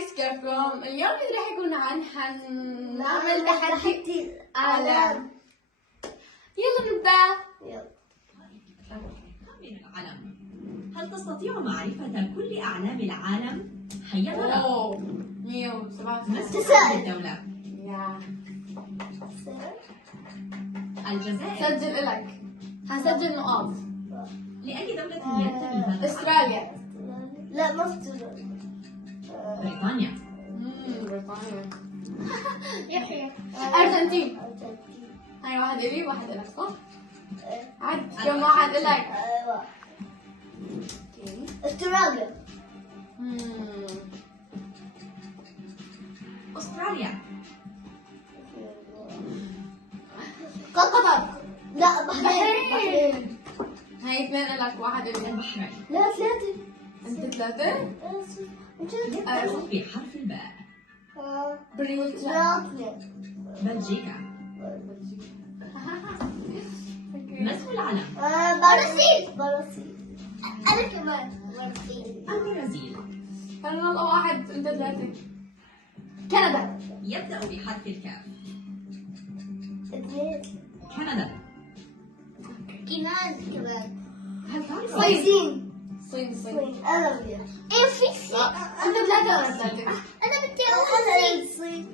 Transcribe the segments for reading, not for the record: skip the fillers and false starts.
جايز كيفكم؟ اليوم راح يكون عن حنعمل تحدي العالم. يلا نبدأ. كم من العلم؟ هل تستطيع معرفة كل أعلام العالم؟ هيا نرى. 107 ما اسم هذه الدولة؟ الجزائر. سجل إلك. هسجل نقاط. لأي دولة ينتمي هذا؟ استراليا. لا ما استراليا. بريطانيا. بريطانيا. يحيى. أرجنتين. هاي واحد إلي واحد إلك صح؟ عد كم واحد إلك؟ ايوه. استراليا. أستراليا. قطر. لا بحرين. هاي اثنين إلك واحد إلي. البحرين. لا ثلاثة. أنت ثلاثة؟ الحروف بحرف الباء. بريطانيا. بلجيكا. ما اسم العلم؟ برازيل. أنا كمان برازيل. البرازيل. خلينا نطلع واحد أنت ثلاثة. كندا. يبدأ بحرف الكاف. اثنين. كندا. كمان. هل تعرف صين. الصين. أنا بدي. إيه في لا أنت ثلاثة ولا ثلاثة؟ أنا بدي أقول الصين.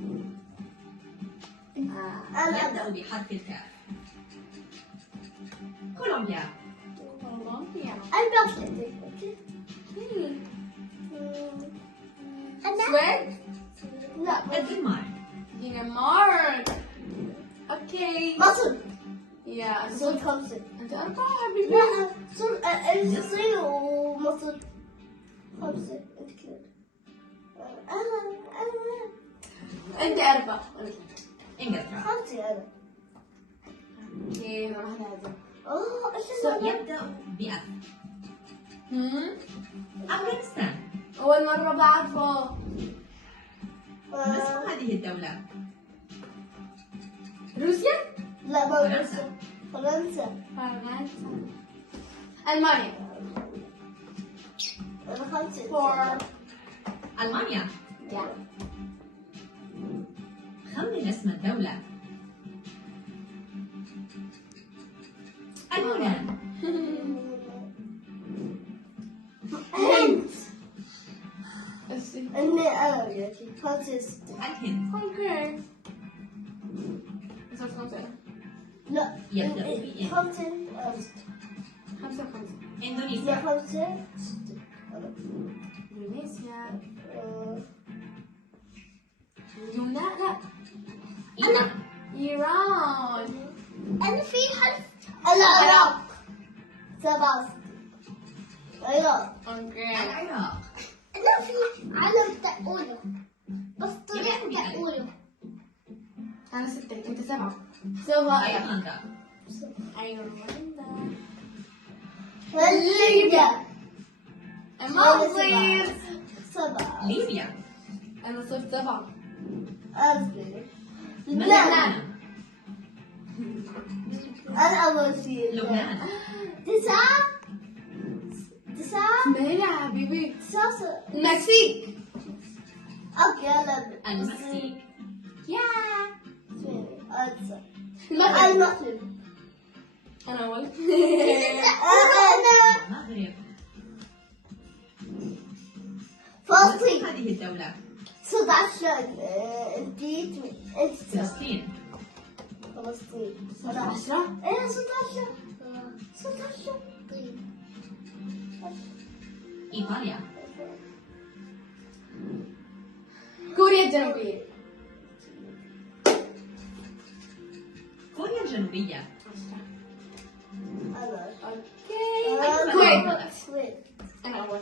أنا يبدأ بحرف الكاف. كولومبيا. أنا ثلاثة. السويد. لا الدنمارك. دنمارك. اوكي. مصر. يا صين خمسة. انت أربعة حبيبي. لا الصين ومصر خمسة. أنت كده. أنا انت أربعة. إنجلترا. خمسة أنا. اوكي ما راح نعزم. إيش يبدأ بأف. أفغانستان. أول مرة بعرفه. ما اسم هذه الدولة؟ روسيا. لا ما فرنسا. فرنسا. فرنسا. ألمانيا. أنا خمسة. فور. ألمانيا. يا خمن اسم الدولة. اليونان. هند. الصين. أنا يا خمسة. الهند. اوكي. صرت خمسة. لا يبدأ بإن. خمسة. خمسة. لا إندونيسيا. خمسة. إندونيسيا. يونان. لا إيران. إيران. أنا في حرف. العراق. سبعة. العراق. اوكي. العراق. أنا في علم تقوله بس طريقة يبدأ بألف. تقوله. أنا ستة أنت سبعة. سبعة. أيرلندا. أيرلندا. الليبيا. المصير. سبعة. ليبيا. أنا صرت سبعة. أصلي. لبنان. أنا أول شيء. لبنان. تسعة. اسمعي يا حبيبي. تسعة. المكسيك. أوكي يلا. المكسيك. يا المغرب. المغرب. أنا أول. أنا المغرب. فلسطين. هذه الدولة. 16. أنت فلسطين. فلسطين. 10. إيه 16. 16. إيطاليا. كوريا الجنوبية. كوريا الجنوبية. أنا. أوكي. الكويت. الكويت. أنا أول.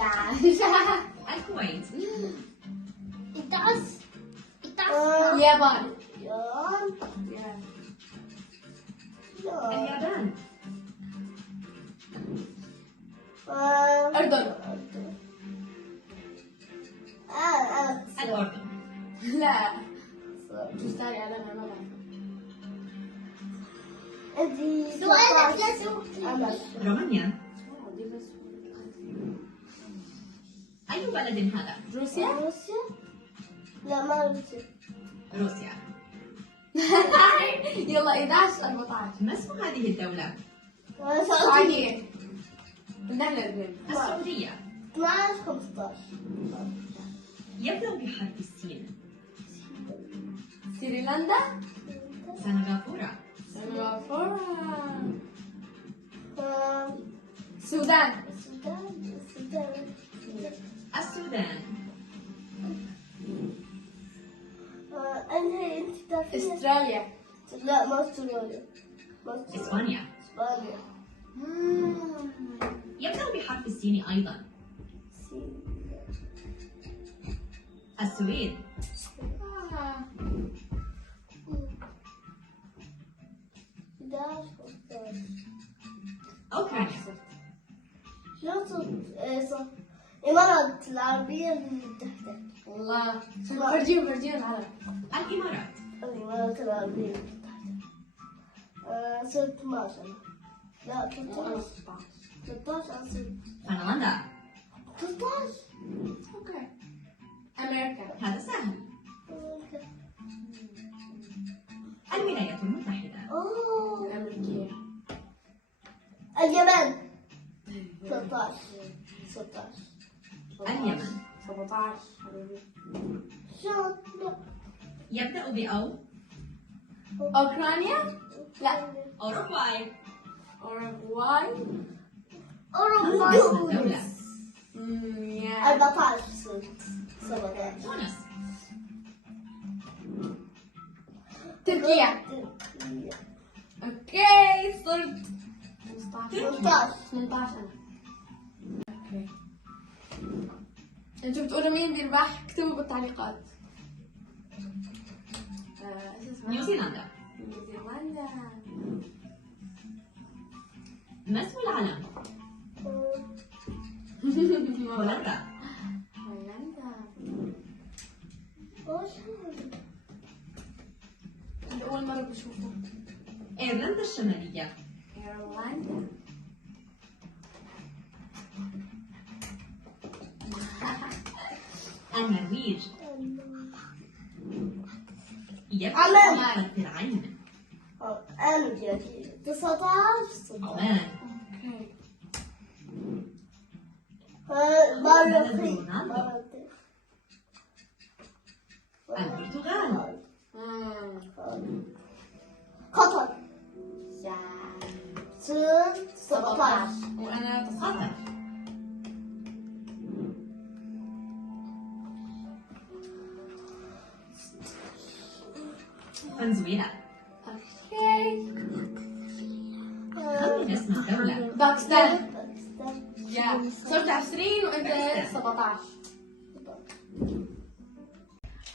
11. الكويت. 11. اليابان. اليابان. أردن. الأردن. لا تستاهلي على أنا ما بعرف. سؤالك لا رومانيا. أي بلد هذا؟ روسيا. روسيا؟ لا ما روسيا. روسيا. يلا 11 14. ما اسم هذه الدولة؟ السعودية. نحن الاثنين. السعودية. 12 15. يبدأ بحرف السين. سريلاندا. سنغافورة. سنغافورة. السودان. السودان. السودان. انت تعرفين؟ استراليا. لا ما استراليا. إسبانيا. اسبانيا. يبدأ بحرف السين أيضا. السويد. آه. 11 15. أوكرانيا. شو الإمارات العربية المتحدة. والله فرجيهم العرب. الإمارات. الإمارات العربية المتحدة. 12. لا 13. 13 فنلندا. 13. اوكي. امريكا. هذا سهل. الولايات المتحدة. أوه. الامريكية. اليمن. 13. 16. اليمن. 17. شو؟ يبدأ بأو. اوكرانيا. لا. أوروغواي. اوروغواي. اسم الدولة. يا 14. 17. تونس. تركيا. اوكي صرت 18. 18 انا. اوكي. انتوا بتقولوا مين بيربح؟ اكتبوا بالتعليقات. ايش اسمها؟ نيوزيلندا. نيوزيلندا. ما اسم العلم؟ هولندا. هولندا. وش هذا أول مرة بشوفه. إيرلندا الشمالية. إيرلندا. النرويج. يبدأ عمان. بحرف العين. أنا جاتي 19. عمان. اوكي. مرة رونالدو. البرتغال. قطر. يا 17. وأنا 19. قطر. فنزويلا. اوكي. خمن اسم الدولة. باكستان. باكستان. يا صرت 20 وأنت 17.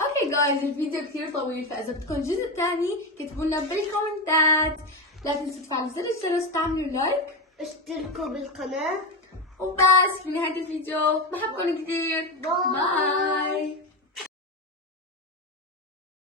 اوكي جايز الفيديو كثير طويل، فاذا بدكم الجزء الثاني كتبوا لنا بالكومنتات. لا تنسوا تفعلوا زر الجرس وتعملوا لايك. اشتركوا بالقناة. وبس في نهاية الفيديو بحبكم كثير. باي. باي.